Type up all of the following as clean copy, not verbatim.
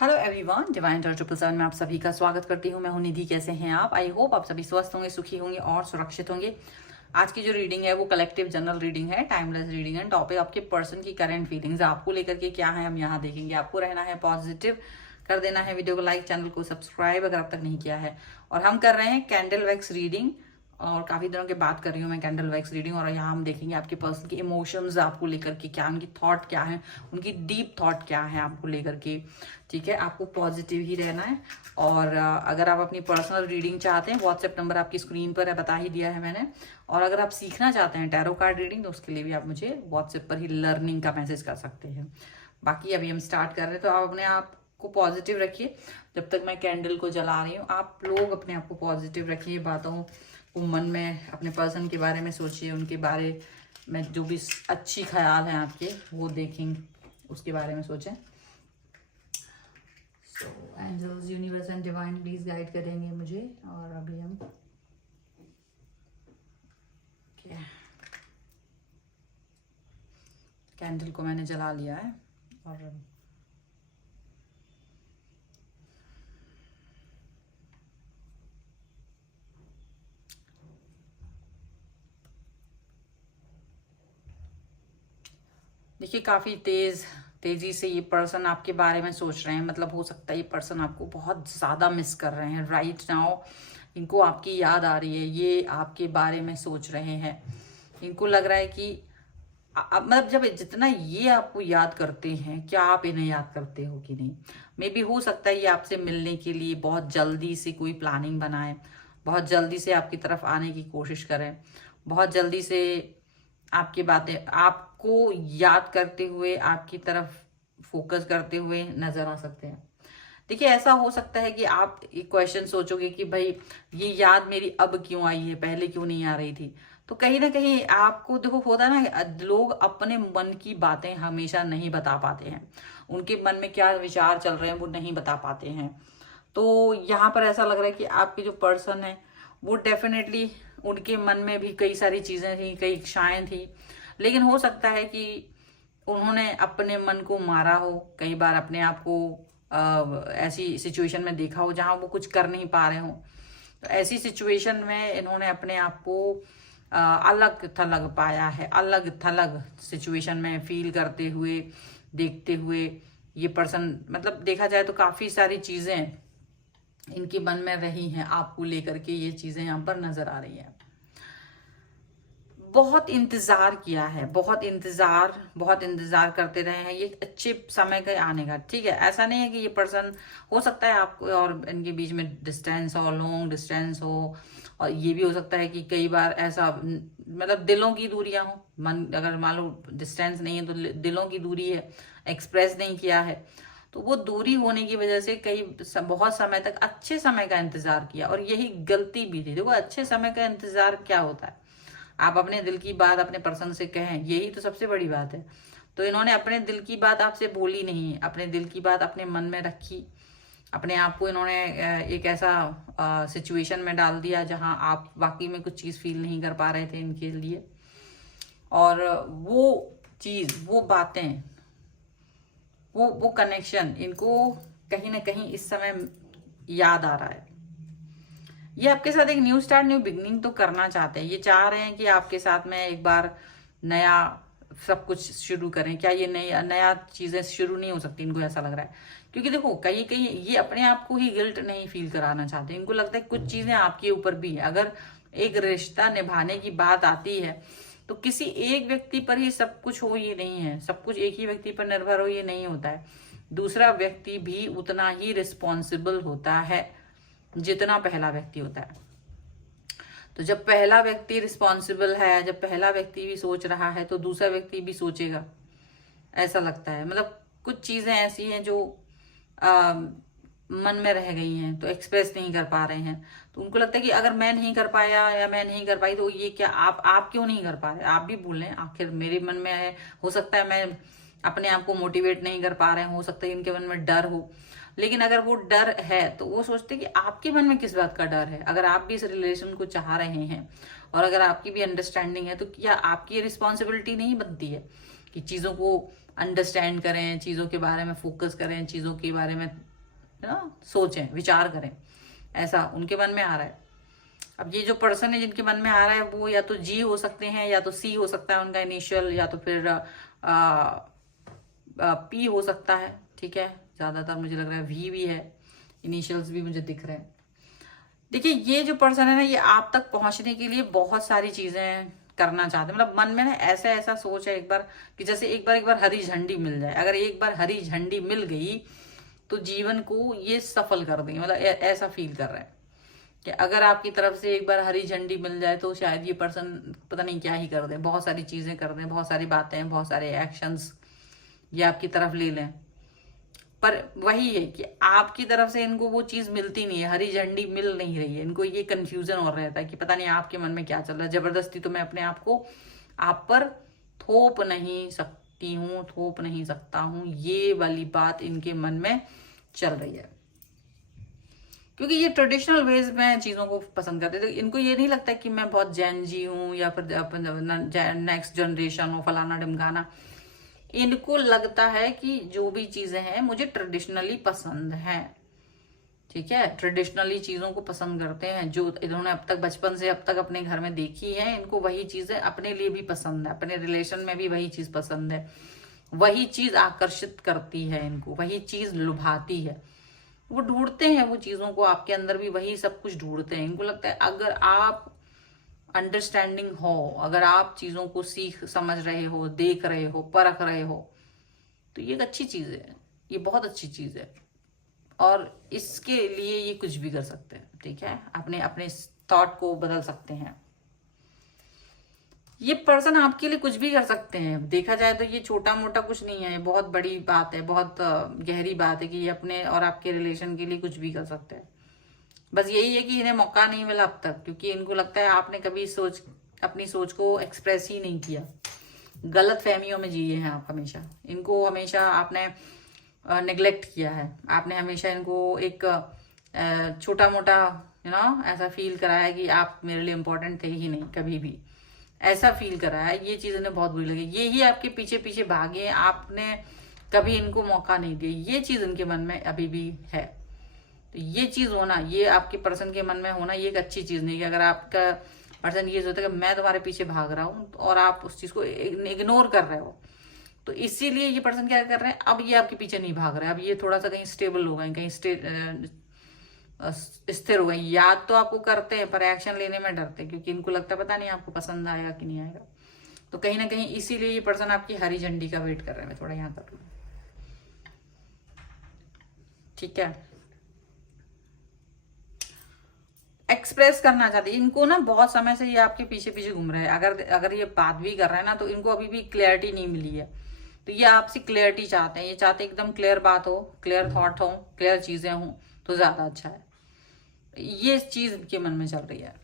Hello everyone, divine Joy 777 में आप सभी का स्वागत करती हूँ। मैं हूँ निधि। कैसे हैं आप? आई होप आप सभी स्वस्थ होंगे, सुखी होंगे और सुरक्षित होंगे। आज की जो रीडिंग है वो कलेक्टिव जनरल रीडिंग है, टाइमलेस रीडिंग है। टॉपिक आपके पर्सन की करंट फीलिंग्स आपको लेकर के क्या है हम यहाँ देखेंगे। आपको रहना है पॉजिटिव, कर देना है वीडियो को लाइक, चैनल को सब्सक्राइब अगर अब तक नहीं किया है। और हम कर रहे हैं कैंडल वैक्स रीडिंग, और काफी दिनों के बाद कर रही हूँ मैं कैंडल वैक्स रीडिंग। और यहाँ हम देखेंगे आपके पर्सन के इमोशंस आपको लेकर के क्या, उनकी थॉट क्या है, उनकी डीप थॉट क्या है आपको लेकर के। ठीक है, आपको पॉजिटिव ही रहना है। और अगर आप अपनी पर्सनल रीडिंग चाहते हैं, व्हाट्सएप नंबर आपकी स्क्रीन पर है, बता ही दिया है मैंने। और अगर आप सीखना चाहते हैं टैरो कार्ड रीडिंग, तो उसके लिए भी आप मुझे व्हाट्सएप पर ही लर्निंग का मैसेज कर सकते हैं। बाकी अभी हम स्टार्ट कर रहे हैं, तो आप अपने आप को पॉजिटिव रखिए। जब तक मैं कैंडल को जला रही हूँ, आप लोग अपने आप को पॉजिटिव रखिए। बातों को मन में, अपने पर्सन के बारे में सोचिए, उनके बारे में जो भी अच्छी ख्याल हैं आपके वो देखेंगे, उसके बारे में सोचें। So angels, universe and divine please guide करेंगे मुझे। और अभी हम कैंडल को मैंने जला लिया है। और देखिए, काफी तेजी से ये पर्सन आपके बारे में सोच रहे हैं। मतलब हो सकता है ये पर्सन आपको बहुत ज्यादा मिस कर रहे हैं राइट नाउ। इनको आपकी याद आ रही है, ये आपके बारे में सोच रहे हैं। इनको लग रहा है कि मतलब जब जितना ये आपको याद करते हैं, क्या आप इन्हें याद करते हो कि नहीं। मे बी हो सकता है ये आपसे मिलने के लिए बहुत जल्दी से कोई प्लानिंग बनाए, बहुत जल्दी से आपकी तरफ आने की कोशिश करें, बहुत जल्दी से आपकी बातें आपको याद करते हुए, आपकी तरफ फोकस करते हुए नजर आ सकते हैं। देखिए, ऐसा हो सकता है कि आप एक क्वेश्चन सोचोगे कि भाई ये याद मेरी अब क्यों आई है, पहले क्यों नहीं आ रही थी। तो कहीं ना कहीं आपको देखो, होता है ना, लोग अपने मन की बातें हमेशा नहीं बता पाते हैं। उनके मन में क्या विचार चल रहे हैं वो नहीं बता पाते हैं। तो यहाँ पर ऐसा लग रहा है कि आपके जो पर्सन है वो डेफिनेटली, उनके मन में भी कई सारी चीजें थी, कई इच्छाएं थी। लेकिन हो सकता है कि उन्होंने अपने मन को मारा हो, कई बार अपने आप को ऐसी सिचुएशन में देखा हो जहां वो कुछ कर नहीं पा रहे हो। तो ऐसी सिचुएशन में इन्होंने अपने आप को अलग थलग पाया है, अलग थलग सिचुएशन में फील करते हुए, देखते हुए। ये पर्सन, मतलब देखा जाए तो काफी सारी चीजें इनके मन में रही हैं आपको लेकर के, ये चीजें यहाँ पर नजर आ रही हैं। बहुत इंतजार किया है, बहुत इंतजार करते रहे हैं ये अच्छे समय के आने का। ठीक है, ऐसा नहीं है कि ये पर्सन, हो सकता है आपको और इनके बीच में डिस्टेंस हो, लॉन्ग डिस्टेंस हो। और ये भी हो सकता है कि कई बार ऐसा, मतलब दिलों की दूरियां हो। मन अगर मान लो डिस्टेंस नहीं है तो दिलों की दूरी है, एक्सप्रेस नहीं किया है। तो वो दूरी होने की वजह से बहुत समय तक अच्छे समय का इंतजार किया, और यही गलती भी थी। देखो, अच्छे समय का इंतजार क्या होता है, आप अपने दिल की बात अपने पर्सन से कहें, यही तो सबसे बड़ी बात है। तो इन्होंने अपने दिल की बात आपसे बोली नहीं, अपने दिल की बात अपने मन में रखी। अपने आप को इन्होंने एक ऐसा सिचुएशन में डाल दिया जहां आप वाकई में कुछ चीज फील नहीं कर पा रहे थे इनके लिए। और वो चीज, वो बातें, वो कनेक्शन इनको कहीं ना कहीं इस समय याद आ रहा है। ये आपके साथ एक न्यू स्टार्ट, न्यू बिगनिंग तो करना चाहते हैं। ये चाह रहे हैं कि आपके साथ में एक बार नया सब कुछ शुरू करें। क्या ये नया चीजें शुरू नहीं हो सकती? इनको ऐसा लग रहा है। क्योंकि देखो, कहीं कहीं ये अपने आप को ही गिल्ट नहीं फील कराना चाहते। इनको लगता है कुछ चीजें आपके ऊपर भी है। अगर एक रिश्ता निभाने की बात आती है तो किसी एक व्यक्ति पर ही सब कुछ हो, ये नहीं है। सब कुछ एक ही व्यक्ति पर निर्भर हो, ये नहीं होता है। दूसरा व्यक्ति भी उतना ही रिस्पॉन्सिबल होता है जितना पहला व्यक्ति होता है। तो जब पहला व्यक्ति रिस्पॉन्सिबल है, जब पहला व्यक्ति भी सोच रहा है, तो दूसरा व्यक्ति भी सोचेगा, ऐसा लगता है। मतलब कुछ चीजें ऐसी हैं जो मन में रह गई हैं, तो एक्सप्रेस नहीं कर पा रहे हैं। तो उनको लगता है कि अगर मैं नहीं कर पाया या मैं नहीं कर पाई, तो ये क्या, आप क्यों नहीं कर पा रहे? आप भी बोल रहे हैं, आखिर मेरे मन में है। हो सकता है मैं अपने आप को मोटिवेट नहीं कर पा रहे हैं, हो सकता है इनके मन में डर हो। लेकिन अगर वो डर है तो वो सोचते कि आपके मन में किस बात का डर है। अगर आप भी इस रिलेशन को चाह रहे हैं और अगर आपकी भी अंडरस्टैंडिंग है, तो क्या आपकी रिस्पॉन्सिबिलिटी नहीं बनती है कि चीजों को अंडरस्टैंड करें, चीजों के बारे में फोकस करें, चीजों के बारे में सोचें, विचार करें, ऐसा उनके मन में आ रहा है। अब ये जो पर्सन है जिनके मन में आ रहा है वो या तो जी हो सकते हैं या तो सी हो सकता है उनका इनिशियल, या तो फिर पी हो सकता है। ठीक है, ज्यादातर मुझे लग रहा है वी भी है, इनिशियल्स भी मुझे दिख रहे हैं। देखिए ये जो पर्सन है ना, ये आप तक पहुंचने के लिए बहुत सारी चीजें करना चाहते हैं। मतलब मन में ना ऐसा ऐसा सोच है एक बार कि जैसे एक बार हरी झंडी मिल जाए। अगर एक बार हरी झंडी मिल गई तो जीवन को ये सफल कर देंगे। मतलब ऐसा फील कर रहे हैं कि अगर आपकी तरफ से एक बार हरी झंडी मिल जाए तो शायद ये पर्सन पता नहीं क्या ही कर दे, बहुत सारी चीजें कर दें, बहुत सारी बातें, बहुत सारे एक्शंस ये आपकी तरफ ले लें। पर वही है कि आपकी तरफ से इनको वो चीज मिलती नहीं है, हरी झंडी मिल नहीं रही है। इनको ये कंफ्यूजन और रहता है कि पता नहीं आपके मन में क्या चल रहा है। जबरदस्ती तो मैं अपने आप को आप पर थोप नहीं सकती हूँ, थोप नहीं सकता हूँ, ये वाली बात इनके मन में चल रही है। क्योंकि ये ट्रेडिशनल वेज में चीजों को पसंद करते थे। इनको ये नहीं लगता कि मैं बहुत जैन जी हूँ या फिर नेक्स्ट जनरेशन हो, फलाना ढिमकाना। इनको लगता है कि जो भी चीजें हैं मुझे ट्रेडिशनली पसंद है। ठीक है, ट्रेडिशनली चीजों को पसंद करते हैं, जो इन्होंने अब तक बचपन से अब तक अपने घर में देखी है, इनको वही चीजें अपने लिए भी पसंद है, अपने रिलेशन में भी वही चीज पसंद है, वही चीज आकर्षित करती है इनको, वही चीज लुभाती है। वो ढूंढते हैं वो चीजों को, आपके अंदर भी वही सब कुछ ढूंढते हैं। इनको लगता है अगर आप अंडरस्टैंडिंग हो, अगर आप चीजों को सीख समझ रहे हो, देख रहे हो, परख रहे हो, तो ये एक अच्छी चीज है, ये बहुत अच्छी चीज है। और इसके लिए ये कुछ भी कर सकते हैं। ठीक है, अपने अपने थॉट को बदल सकते हैं। ये पर्सन आपके लिए कुछ भी कर सकते हैं। देखा जाए तो ये छोटा मोटा कुछ नहीं है, बहुत बड़ी बात है, बहुत गहरी बात है कि ये अपने और आपके रिलेशन के लिए कुछ भी कर सकते हैं। बस यही है कि इन्हें मौका नहीं मिला अब तक, क्योंकि इनको लगता है आपने कभी अपनी सोच को एक्सप्रेस ही नहीं किया। गलत फहमियों में जिए हैं आप हमेशा। इनको हमेशा आपने निगलेक्ट किया है, आपने हमेशा इनको एक छोटा मोटा ऐसा फील कराया कि आप मेरे लिए इम्पोर्टेंट थे ही नहीं कभी भी, ऐसा फील कराया। ये चीज इन्हें बहुत बुरी लगी। ये ही आपके पीछे पीछे भागे, आपने कभी इनको मौका नहीं दिया। ये चीज इनके मन में अभी भी है। तो ये चीज होना, ये आपके पर्सन के मन में होना, ये एक अच्छी चीज नहीं है। अगर आपका पर्सन ये सोचता है कि मैं तुम्हारे पीछे भाग रहा हूँ और आप उस चीज को इग्नोर कर रहे हो, तो इसीलिए ये पर्सन क्या कर रहे हैं, अब ये आपके पीछे नहीं भाग रहे हैं। अब ये थोड़ा सा कहीं स्टेबल हो गए, कहीं स्थिर हो गए। याद तो आपको करते हैं पर एक्शन लेने में डरते हैं, क्योंकि इनको लगता है पता नहीं आपको पसंद आएगा कि नहीं आएगा। तो कहीं ना कहीं इसीलिए ये पर्सन आपकी हरी झंडी का वेट कर रहे हैं। मैं थोड़ा यहाँ कर लूँ, ठीक है। एक्सप्रेस करना चाहते हैं, इनको ना बहुत समय से ये आपके पीछे पीछे घूम रहे हैं। अगर ये बात भी कर रहे हैं ना, तो इनको अभी भी क्लियरिटी नहीं मिली है। तो ये आपसे क्लियरिटी चाहते हैं, ये चाहते हैं एकदम क्लियर बात हो, क्लियर थॉट हो, क्लियर चीजें हो तो ज्यादा अच्छा है। ये चीज इनके मन में चल रही है।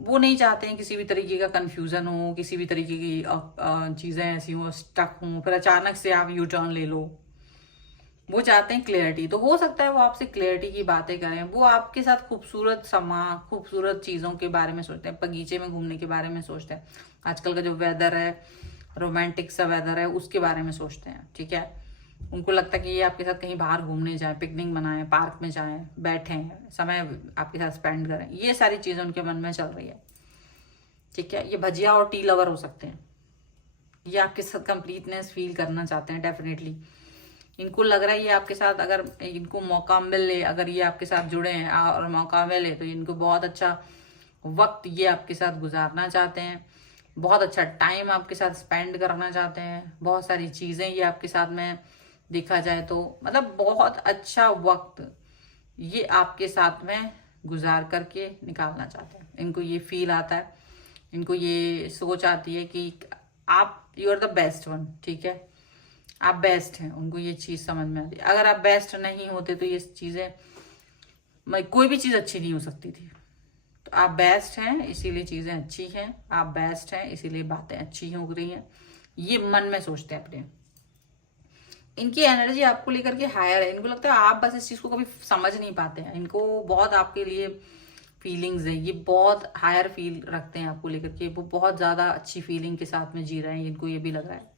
वो नहीं चाहते हैं किसी भी तरीके का कंफ्यूजन हो, किसी भी तरीके की चीजें ऐसी हो, स्टक हो, फिर अचानक से आप यू टर्न ले लो। वो चाहते हैं क्लियरिटी। तो हो सकता है वो आपसे क्लियरिटी की बातें करें, वो आपके साथ खूबसूरत समा, खूबसूरत चीजों के बारे में सोचते हैं, बगीचे में घूमने के बारे में सोचते हैं, आजकल का जो वेदर है, रोमांटिक सा वेदर है, उसके बारे में सोचते हैं। ठीक है, उनको लगता है कि ये आपके साथ कहीं बाहर घूमने जाए, पिकनिक मनाएं, पार्क में जाएं, बैठें, समय आपके साथ स्पेंड करें। ये सारी चीजें उनके मन में चल रही है। ठीक है, ये भजिया और टी लवर हो सकते हैं। ये आपके साथ कंप्लीटनेस फील करना चाहते हैं डेफिनेटली। इनको लग रहा है ये आपके साथ अगर इनको मौका मिले, अगर ये आपके साथ जुड़े हैं और मौका मिले, तो इनको बहुत अच्छा वक्त ये आपके साथ गुजारना चाहते हैं, बहुत अच्छा टाइम आपके साथ स्पेंड करना चाहते हैं, बहुत सारी चीजें ये आपके साथ में देखा जाए तो मतलब बहुत अच्छा वक्त ये आपके साथ में गुजार करके निकालना चाहते हैं। इनको ये फील आता है, इनको ये सोच आती है कि आप you are the best one. ठीक है, आप बेस्ट हैं, उनको ये चीज समझ में आती है। अगर आप बेस्ट नहीं होते तो ये चीजें, कोई भी चीज अच्छी नहीं हो सकती थी। तो आप बेस्ट हैं इसीलिए चीजें अच्छी हैं, आप बेस्ट हैं इसीलिए बातें अच्छी हो रही हैं, ये मन में सोचते हैं अपने। इनकी एनर्जी आपको लेकर के हायर है। इनको लगता है आप बस इस चीज को कभी समझ नहीं पाते हैं। इनको बहुत आपके लिए फीलिंग्स है, ये बहुत हायर फील रखते हैं आपको लेकर के, वो बहुत ज्यादा अच्छी फीलिंग के साथ में जी रहे हैं, इनको ये भी लग रहा है।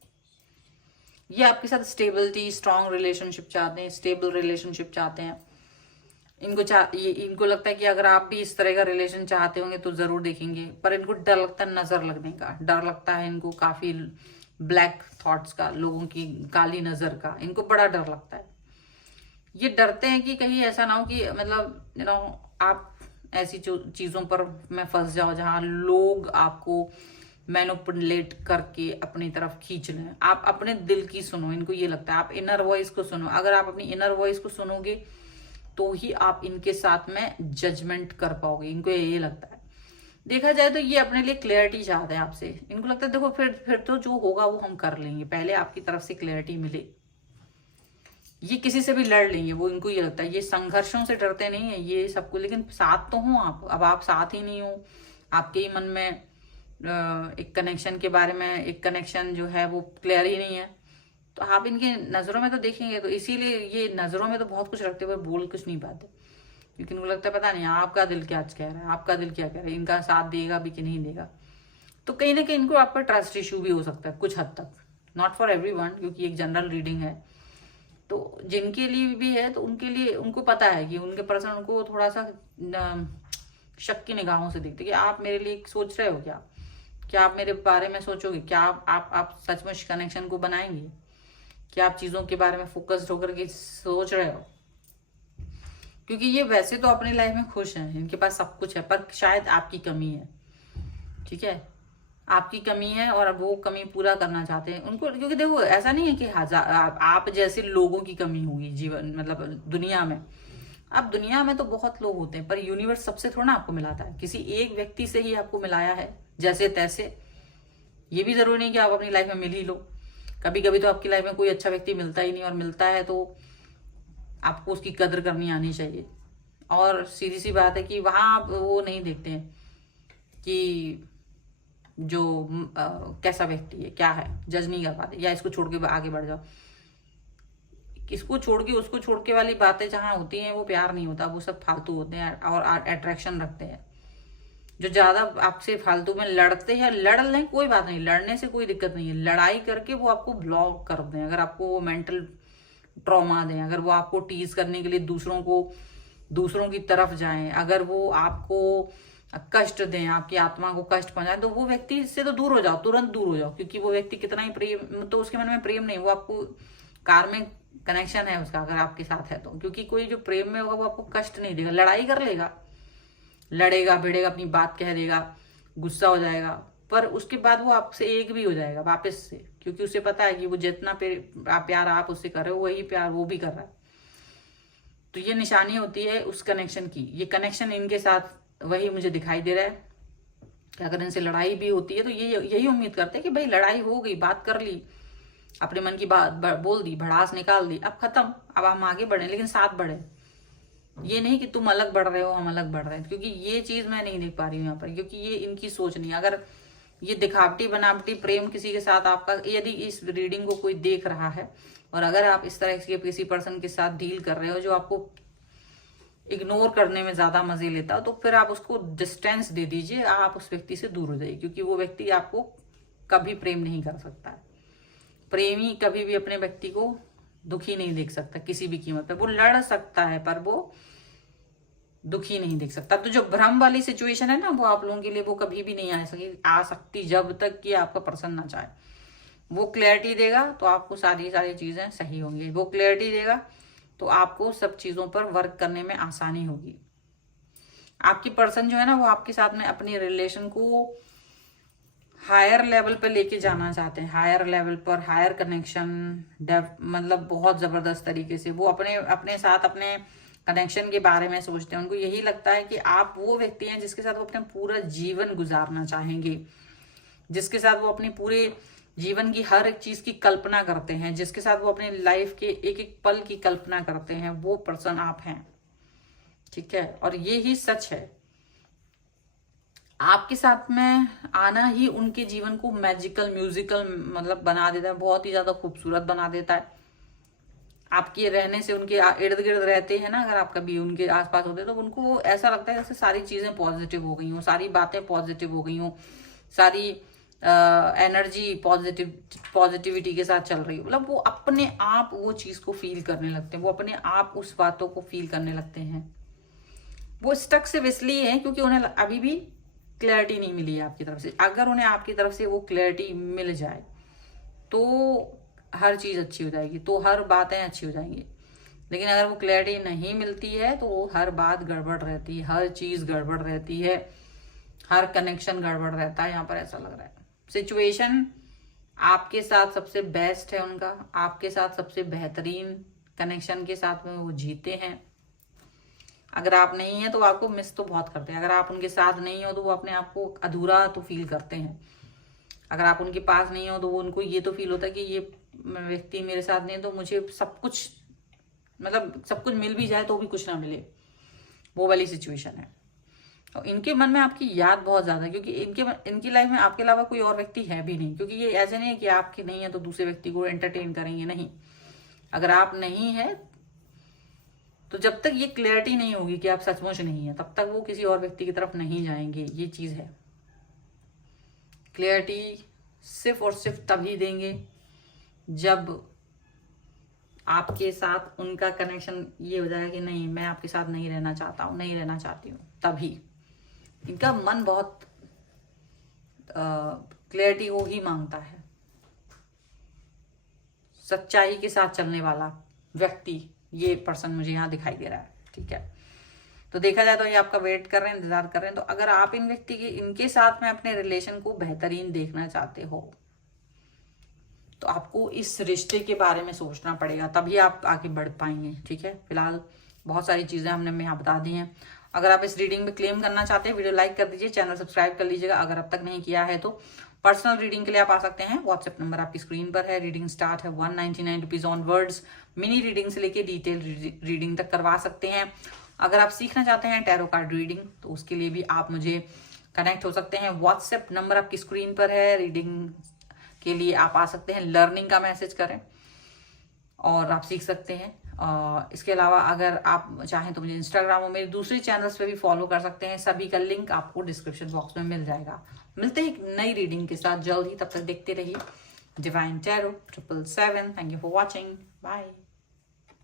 ये आपके साथ स्टेबिलिटी, स्ट्रॉन्ग रिलेशनशिप चाहते हैं, स्टेबल रिलेशनशिप चाहते हैं। इनको लगता है कि अगर आप भी इस तरह का रिलेशन चाहते होंगे तो जरूर देखेंगे, पर इनको डर लगता है नजर लगने का, डर लगता है इनको काफी ब्लैक थॉट्स का, लोगों की काली नजर का, इनको बड़ा डर लगता है। ये डरते हैं कि कहीं ऐसा ना हो कि मतलब आप ऐसी चीजों पर मैं फंस जाओ जहां लोग आपको मैनिपुलेट करके अपनी तरफ खींच लें। आप अपने दिल की सुनो, इनको ये लगता है आप इनर वॉइस को सुनो। अगर आप अपनी इनर वॉइस को सुनोगे तो ही आप इनके साथ में जजमेंट कर पाओगे, इनको ये लगता है। देखा जाए तो ये अपने लिए क्लैरिटी चाहते हैं आपसे, इनको लगता है देखो फिर तो जो होगा वो हम कर लेंगे, पहले आपकी तरफ से क्लैरिटी मिले। ये किसी से भी लड़ लेंगे, वो इनको ये लगता है। ये संघर्षों से डरते नहीं है ये सबको, लेकिन साथ तो हो आप, अब आप साथ ही नहीं हो, आपके ही मन में एक कनेक्शन के बारे में, एक कनेक्शन जो है वो क्लियर ही नहीं है, तो आप इनके नजरों में तो देखेंगे। तो इसीलिए ये नजरों में तो बहुत कुछ रखते हुए बोल कुछ नहीं पाते, क्योंकि इनको लगता है पता नहीं आपका दिल क्या कह रहा है, आपका दिल क्या कह रहा है, इनका साथ देगा भी कि नहीं देगा। तो कहीं ना कहीं इनको आप पर ट्रस्ट इशू भी हो सकता है कुछ हद तक, नॉट फॉर एवरीवन, क्योंकि एक जनरल रीडिंग है। तो जिनके लिए भी है तो उनके लिए, उनको पता है कि उनके पर्सन उनको थोड़ा सा शक की निगाहों से देखते कि आप मेरे लिए सोच रहे हो क्या, क्या आप मेरे बारे में सोचोगे, क्या आप सचमुच कनेक्शन को बनाएंगे, क्या आप चीजों के बारे में फोकस्ड होकर के सोच रहे हो। क्योंकि ये वैसे तो अपनी लाइफ में खुश हैं, इनके पास सब कुछ है, पर शायद आपकी कमी है, ठीक है, आपकी कमी है और अब वो कमी पूरा करना चाहते हैं उनको। क्योंकि देखो ऐसा नहीं है कि हजार आप जैसे लोगों की कमी होगी जीवन मतलब दुनिया में। अब दुनिया में तो बहुत लोग होते हैं, पर यूनिवर्स सबसे थोड़ा ना आपको मिलाता है, किसी एक व्यक्ति से ही आपको मिलाया है जैसे तैसे। ये भी जरूरी नहीं कि आप अपनी लाइफ में मिल ही लो, कभी कभी तो आपकी लाइफ में कोई अच्छा व्यक्ति मिलता ही नहीं, और मिलता है तो आपको उसकी कदर करनी आनी चाहिए। और सीधी सी बात है कि वहां आप वो नहीं देखते हैं कि जो कैसा व्यक्ति है क्या है, जज नहीं कर पाते, या इसको छोड़ के आगे बढ़ जाओ, इसको छोड़ के उसको छोड़ के वाली बातें जहां होती हैं वो प्यार नहीं होता, वो सब फालतू होते हैं और अट्रैक्शन रखते हैं। जो ज्यादा आपसे फालतू में लड़ते हैं, लड़ लें कोई बात नहीं, लड़ने से कोई दिक्कत नहीं है, लड़ाई करके वो आपको ब्लॉक कर दें, अगर आपको वो मेंटल ट्रॉमा दें, अगर वो आपको टीज करने के लिए दूसरों की तरफ जाएं, अगर वो आपको कष्ट दें, आपकी आत्मा को कष्ट पहुंचाए, तो वो व्यक्ति से तो दूर हो जाओ, तुरंत दूर हो जाओ। क्योंकि वो व्यक्ति कितना ही प्रेम, तो उसके मन में प्रेम नहीं, वो आपको कार्मिक कनेक्शन है उसका अगर आपके साथ है तो। क्योंकि कोई जो प्रेम में होगा वो आपको कष्ट नहीं देगा, लड़ाई कर लेगा, लड़ेगा भिड़ेगा, अपनी बात कह देगा, गुस्सा हो जाएगा, पर उसके बाद वो आपसे एक भी हो जाएगा वापस से, क्योंकि उसे पता है कि वो जितना प्यार आप उससे कर रहे हो वही प्यार वो भी कर रहा है। तो ये निशानी होती है उस कनेक्शन की। ये कनेक्शन इनके साथ वही मुझे दिखाई दे रहा है कि अगर इनसे लड़ाई भी होती है तो ये यही उम्मीद करते हैं कि भाई लड़ाई हो गई, बात कर ली, अपने मन की बात बोल दी, भड़ास निकाल दी, अब खत्म, अब हम आगे बढ़े, लेकिन साथ बढ़े। ये नहीं कि तुम अलग बढ़ रहे हो हम अलग बढ़ रहे हैं, क्योंकि ये चीज मैं नहीं देख पा रही हूँ यहाँ पर, क्योंकि ये इनकी सोच नहीं। अगर ये दिखावटी बनावटी प्रेम किसी के साथ आपका, यदि इस रीडिंग को कोई देख रहा है और अगर आप इस तरह के किसी पर्सन के साथ डील कर रहे हो जो आपको इग्नोर करने में ज्यादा मजे लेता हो, तो फिर आप उसको डिस्टेंस दे दीजिए, आप उस व्यक्ति से दूर हो जाइए, क्योंकि वो व्यक्ति आपको कभी प्रेम नहीं कर सकता है। प्रेमी कभी भी अपने व्यक्ति को दुखी नहीं देख सकता किसी भी कीमत पर, वो लड़ सकता है पर वो दुखी नहीं देख सकता। तो जो भ्रम वाली सिचुएशन है ना, वो आप लोगों के लिए वो कभी भी नहीं आ सकती जब तक कि आपका पर्सन ना चाहे। वो क्लैरिटी देगा तो आपको सारी चीजें सही होंगी, वो क्लैरिटी देगा तो आपको सब चीजों पर वर्क करने में आसानी होगी। आपकी पर्सन जो है ना वो आपके साथ में अपनी रिलेशन को हायर लेवल पर लेके जाना चाहते हैं, हायर लेवल पर, हायर कनेक्शन, मतलब बहुत जबरदस्त तरीके से वो अपने साथ अपने कनेक्शन के बारे में सोचते हैं। उनको यही लगता है कि आप वो व्यक्ति हैं जिसके साथ वो अपना पूरा जीवन गुजारना चाहेंगे, जिसके साथ वो अपने पूरे जीवन की हर एक चीज की कल्पना करते हैं, जिसके साथ वो अपने लाइफ के एक एक पल की कल्पना करते हैं, वो पर्सन आप हैं, ठीक है। और ये ही सच है, आपके साथ में आना ही उनके जीवन को मैजिकल म्यूजिकल मतलब बना देता है, बहुत ही ज्यादा खूबसूरत बना देता है। आपके रहने से, उनके इर्द गिर्द रहते हैं ना, अगर आप कभी उनके आसपास होते तो उनको ऐसा लगता है जैसे सारी चीजें पॉजिटिव हो गई हो, सारी बातें पॉजिटिव हो गई हो, सारी एनर्जी पॉजिटिविटी के साथ चल रही हो, मतलब वो अपने आप वो चीज को फील करने लगते हैं, वो अपने आप उस बातों को फील करने लगते हैं। वो स्टक सिर्फ इसलिए है क्योंकि उन्हें अभी भी क्लैरिटी नहीं मिली है आपकी तरफ से। अगर उन्हें आपकी तरफ से वो क्लैरिटी मिल जाए तो हर चीज अच्छी हो जाएगी, तो हर बातें अच्छी हो जाएंगी। लेकिन अगर वो क्लैरिटी नहीं मिलती है तो हर बात गड़बड़ रहती है, हर चीज गड़बड़ रहती है, हर कनेक्शन गड़बड़ रहता है। यहाँ पर ऐसा लग रहा है सिचुएशन आपके साथ सबसे बेस्ट है उनका, आपके साथ सबसे बेहतरीन कनेक्शन के साथ में वो जीते हैं। अगर आप नहीं है तो आपको मिस तो बहुत करते हैं, अगर आप उनके साथ नहीं हो तो वो अपने आप को अधूरा तो फील करते हैं। अगर आप उनके पास नहीं हो तो वो उनको ये तो फील होता है कि ये व्यक्ति मेरे साथ नहीं है तो मुझे सब कुछ, मतलब सब कुछ मिल भी जाए तो भी कुछ ना मिले, वो वाली सिचुएशन है। और इनके मन में आपकी याद बहुत ज्यादा है क्योंकि इनकी लाइफ में आपके अलावा कोई और व्यक्ति है भी नहीं। क्योंकि ये ऐसे नहीं है कि आपके नहीं है तो दूसरे व्यक्ति को एंटरटेन करेंगे, नहीं। अगर आप नहीं है तो जब तक ये क्लैरिटी नहीं होगी कि आप सचमुच नहीं है तब तक वो किसी और व्यक्ति की तरफ नहीं जाएंगे। ये चीज है, क्लैरिटी सिर्फ और सिर्फ तभी देंगे जब आपके साथ उनका कनेक्शन ये हो जाएगा कि नहीं मैं आपके साथ नहीं रहना चाहता हूँ, नहीं रहना चाहती हूँ। तभी इनका मन बहुत क्लैरिटी वो ही मांगता है। सच्चाई के साथ चलने वाला व्यक्ति ये पर्सन मुझे यहाँ दिखाई दे रहा है, ठीक है। तो देखा जाए तो ये आपका वेट कर रहे हैं, इंतजार कर रहे हैं। तो अगर आप इन व्यक्ति के इनके साथ में अपने रिलेशन को बेहतरीन देखना चाहते हो तो आपको इस रिश्ते के बारे में सोचना पड़ेगा, तभी आप आगे बढ़ पाएंगे, ठीक है। फिलहाल बहुत सारी चीजें हमने यहाँ बता दी हैं। अगर आप इस रीडिंग में क्लेम करना चाहते हैं वीडियो लाइक कर दीजिए, चैनल सब्सक्राइब कर लीजिएगा अगर अब तक नहीं किया है तो। पर्सनल रीडिंग के लिए आप आ सकते हैं, व्हाट्सएप नंबर आपकी स्क्रीन पर है। रीडिंग स्टार्ट है 199 रुपीज ऑनवर्ड्स। मिनी रीडिंग से लेके डिटेल रीडिंग तक करवा सकते हैं। अगर आप सीखना चाहते हैं टैरो कार्ड रीडिंग तो उसके लिए भी आप मुझे कनेक्ट हो सकते हैं। व्हाट्सएप नंबर आपकी स्क्रीन पर है। रीडिंग के लिए आप आ सकते हैं, लर्निंग का मैसेज करें और आप सीख सकते हैं। इसके अलावा अगर आप चाहें तो मुझे इंस्टाग्राम और मेरे दूसरे चैनल्स पे भी फॉलो कर सकते हैं, सभी का लिंक आपको डिस्क्रिप्शन बॉक्स में मिल जाएगा। मिलते हैं एक नई रीडिंग के साथ जल्द ही, तब तक देखते रहिए divine tarot 777। Thank you for watching, bye.